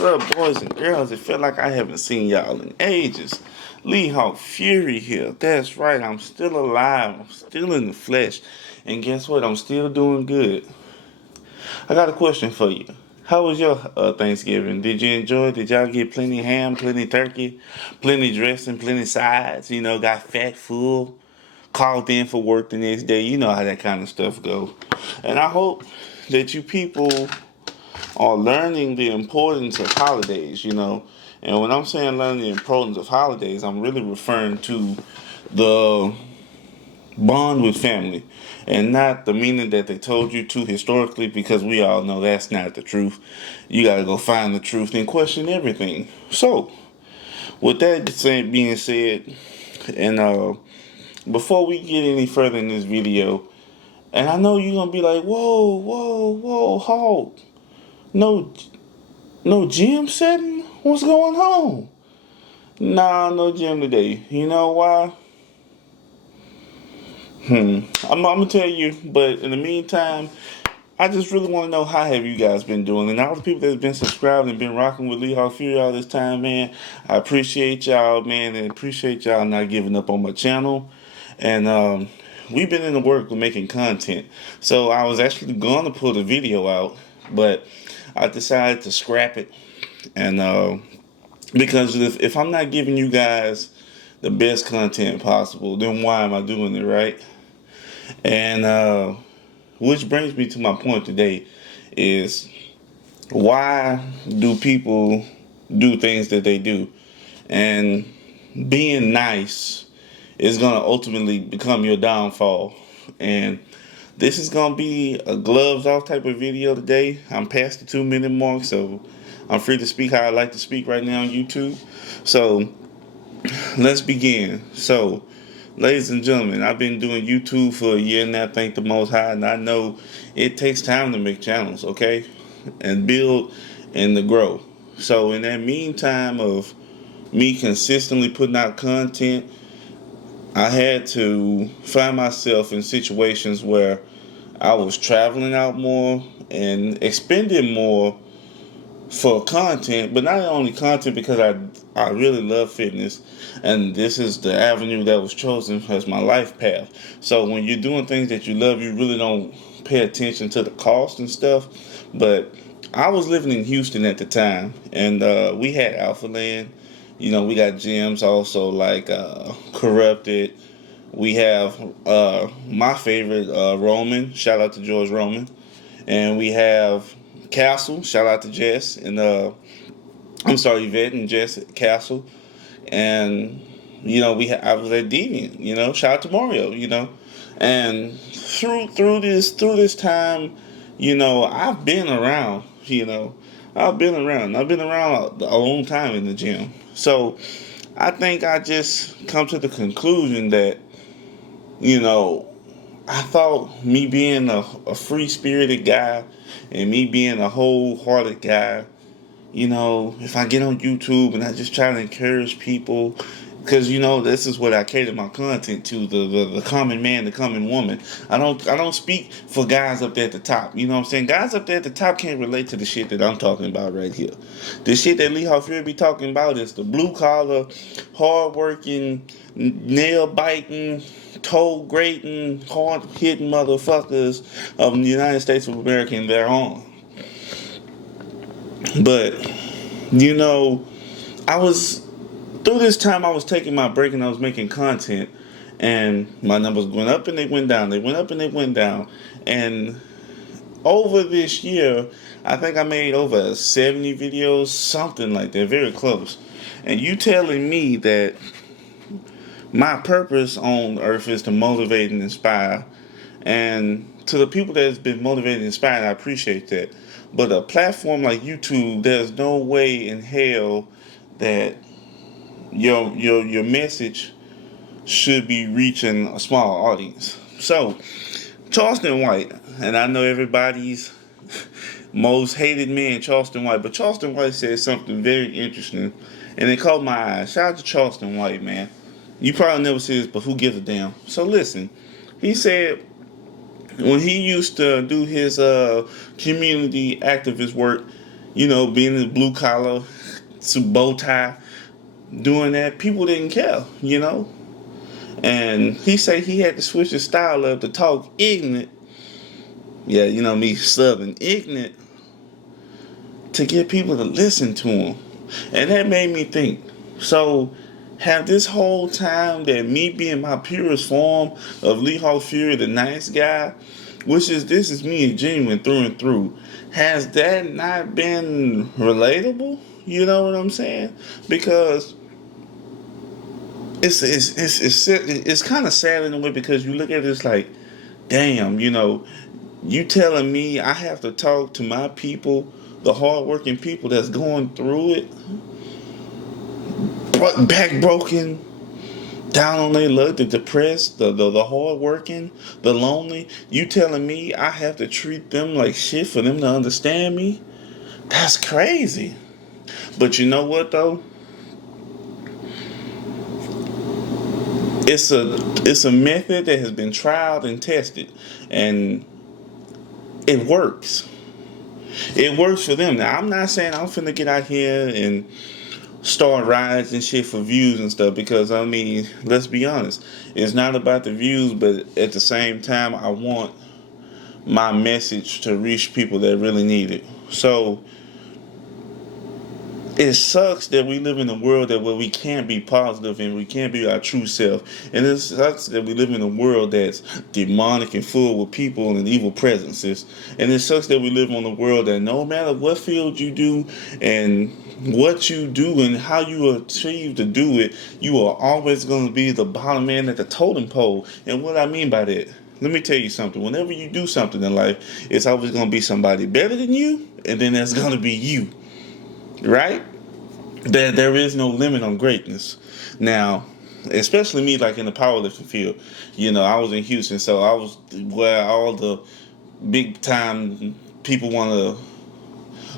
What's up, boys and girls? It felt like I haven't seen y'all in ages. Lee Hawk Fury here. That's right, I'm still alive. I'm still in the flesh. And guess what? I'm still doing good. I got a question for you. How was your Thanksgiving? Did you enjoy it? Did y'all get plenty ham, plenty turkey, plenty dressing, plenty sides? Got fat, full, called in for work the next day. You know how that kind of stuff go. And I hope that you people are learning the importance of holidays. And when I'm saying learning the importance of holidays, I'm really referring to the bond with family and not the meaning that they told you to historically, because we all know that's not the truth. You got to go find the truth and question everything. So, with that being said, and before we get any further in this video, and I know you're going to be like, whoa, whoa, whoa, halt. No, no gym setting? What's going on? Nah, no gym today. You know why? I'm gonna tell you, but in the meantime, I just really want to know, how have you guys been doing? And all the people that's been subscribed and been rocking with Lee Hawk Fury all this time, man, I appreciate y'all, man, and appreciate y'all not giving up on my channel. And we've been in the work of making content. So I was actually going to put a video out, but I decided to scrap it. And because if I'm not giving you guys the best content possible, then why am I doing it, right? And which brings me to my point today is, why do people do things that they do? And being nice is going to ultimately become your downfall. And this is going to be a gloves off type of video today. I'm past the 2-minute mark, so I'm free to speak how I like to speak right now on YouTube. So let's begin. So, ladies and gentlemen, I've been doing YouTube for a year now, thank the Most High, and I know it takes time to make channels, okay? And build and to grow. So in that meantime of me consistently putting out content, I had to find myself in situations where I was traveling out more and expending more for content, but not only content, because I really love fitness, and this is the avenue that was chosen as my life path. So when you're doing things that you love, you really don't pay attention to the cost and stuff. But I was living in Houston at the time, and we had Alpha Land. We got gyms also, like Corrupted. We have my favorite, Roman. Shout out to George Roman. And we have Castle. Shout out to Jess. And I'm sorry, Yvette and Jess Castle. And I was at Deviant. Shout out to Mario. And through this time, I've been around. I've been around. I've been around a long time in the gym. So I think I just come to the conclusion that, I thought me being a free-spirited guy and me being a wholehearted guy, if I get on YouTube and I just try to encourage people, because this is what I cater my content to, the common man, the common woman. I don't speak for guys up there at the top. You know what I'm saying? Guys up there at the top can't relate to the shit that I'm talking about right here. The shit that Lee Hawk Fury be talking about is the blue collar, hard working, nail biting, toe grating, hard hitting motherfuckers of the United States of America and thereon. But I was through this time, I was taking my break and I was making content, and my numbers went up and they went down. They went up and they went down. And over this year, I think I made over 70 videos, something like that, very close. And you telling me that my purpose on earth is to motivate and inspire. And to the people that has been motivated and inspired, I appreciate that. But a platform like YouTube, there's no way in hell that your message should be reaching a small audience. So, Charleston White, and I know everybody's most hated man, Charleston White, but Charleston White said something very interesting, and it caught my eye. Shout out to Charleston White, man. You probably never see this, but who gives a damn? So listen, he said when he used to do his community activist work, being in the blue collar, bow tie, doing that, people didn't care. And he said he had to switch his style up to talk ignorant. Yeah, me, Southern, ignorant, to get people to listen to him. And that made me think. So, have this whole time that me being my purest form of Lee Hawk Fury, the nice guy, this is me genuine through and through, has that not been relatable? You know what I'm saying? Because it's kind of sad in a way, because you look at it, it's like, damn, you telling me I have to talk to my people, the hardworking people that's going through it, back broken, down on their luck, the depressed, the hardworking, the lonely. You telling me I have to treat them like shit for them to understand me? That's crazy. But you know what though? It's a method that has been tried and tested, and it works. It works for them. Now, I'm not saying I'm finna get out here and start riots and shit for views and stuff, because let's be honest, it's not about the views, but at the same time, I want my message to reach people that really need it. So it sucks that we live in a world where we can't be positive and we can't be our true self. And it sucks that we live in a world that's demonic and full with people and evil presences. And it sucks that we live in a world that no matter what field you do and what you do and how you achieve to do it, you are always going to be the bottom man at the totem pole. And what I mean by that, let me tell you something. Whenever you do something in life, it's always going to be somebody better than you, and then that's going to be you. Right? There is no limit on greatness. Now, especially me, like in the powerlifting field, I was in Houston, so I was where all the big time people want to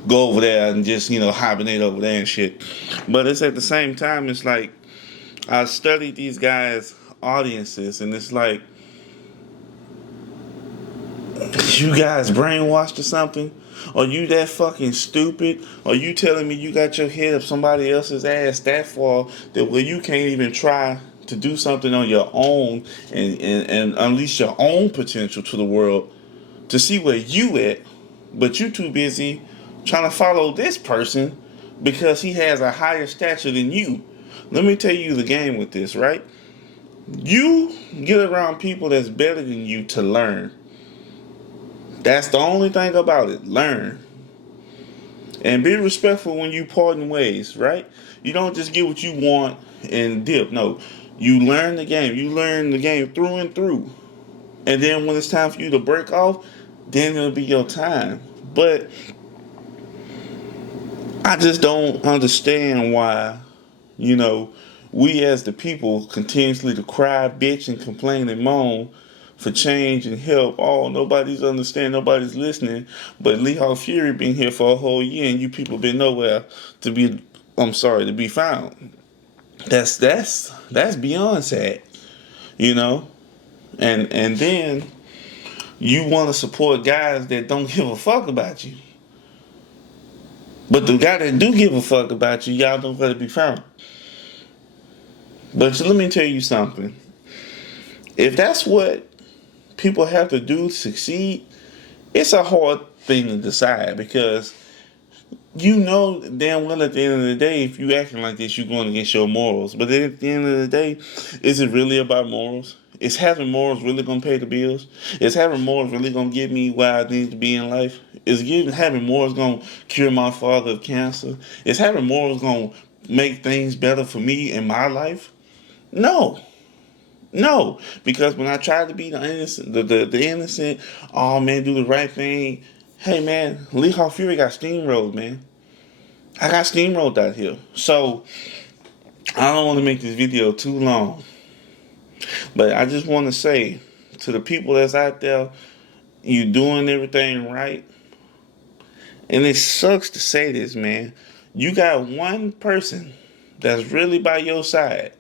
go over there and just hibernate over there and shit. But it's at the same time, it's like I studied these guys' audiences, and it's like, you guys brainwashed or something? Are you that fucking stupid? Are you telling me you got your head up somebody else's ass that far that where you can't even try to do something on your own and unleash your own potential to the world to see where you at, but you too busy trying to follow this person because he has a higher stature than you? Let me tell you the game with this, right? You get around people that's better than you to learn. That's the only thing about it. Learn. And be respectful when you parting ways, right? You don't just get what you want and dip. No. You learn the game. You learn the game through and through. And then when it's time for you to break off, then it'll be your time. But I just don't understand why, we as the people continuously to cry, bitch, and complain and moan for change and help. Oh, nobody's understanding, nobody's listening. But Lee Hawk Fury been here for a whole year, and you people been nowhere to be found. That's beyond sad, And then you want to support guys that don't give a fuck about you. But the guy that do give a fuck about you, y'all don't let it be found. But let me tell you something. If that's what people have to do to succeed, it's a hard thing to decide, because damn well at the end of the day, if you acting like this, you're going against your morals. But then at the end of the day, is it really about morals? Is having morals really going to pay the bills? Is having morals really going to get me where I need to be in life? Is having morals going to cure my father of cancer? Is having morals going to make things better for me in my life? No. No, because when I tried to be the innocent, the innocent, oh man, do the right thing. Hey man, Lee Hawk Fury got steamrolled, man. I got steamrolled out here. So I don't want to make this video too long, but I just want to say to the people that's out there, you doing everything right. And it sucks to say this, man. You got one person that's really by your side.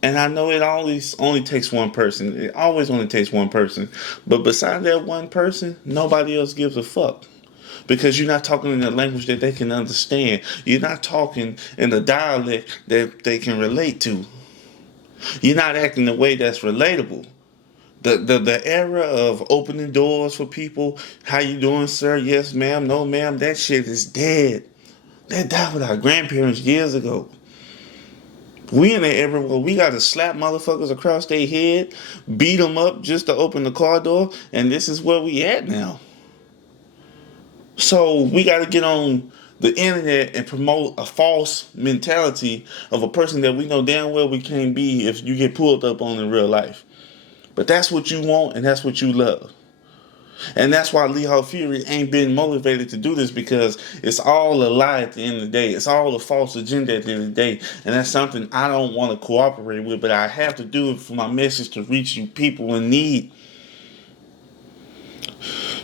And I know it always only takes one person. It always only takes one person. But besides that one person, nobody else gives a fuck. because you're not talking in a language that they can understand. You're not talking in a dialect that they can relate to. You're not acting the way that's relatable. The era of opening doors for people, how you doing, sir? Yes, ma'am. No, ma'am. That shit is dead. That died with our grandparents years ago. We in the era where we got to slap motherfuckers across their head, beat them up just to open the car door, and this is where we at now. So we got to get on the internet and promote a false mentality of a person that we know damn well we can't be if you get pulled up on in real life. But that's what you want and that's what you love. And that's why Lee Hall Fury ain't been motivated to do this, because it's all a lie at the end of the day. It's all a false agenda at the end of the day. And that's something I don't want to cooperate with, but I have to do it for my message to reach you people in need.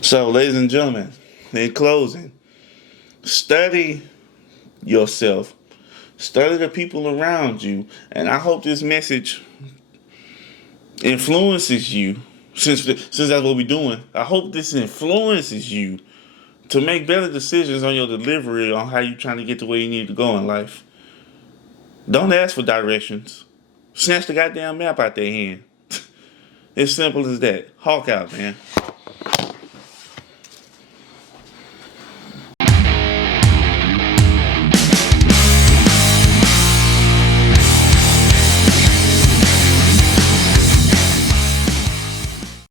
So, ladies and gentlemen, in closing, study yourself. Study the people around you. And I hope this message influences you. Since that's what we're doing, I hope this influences you to make better decisions on your delivery on how you're trying to get to where you need to go in life. Don't ask for directions. Snatch the goddamn map out their hand. It's simple as that. Hawk out, man.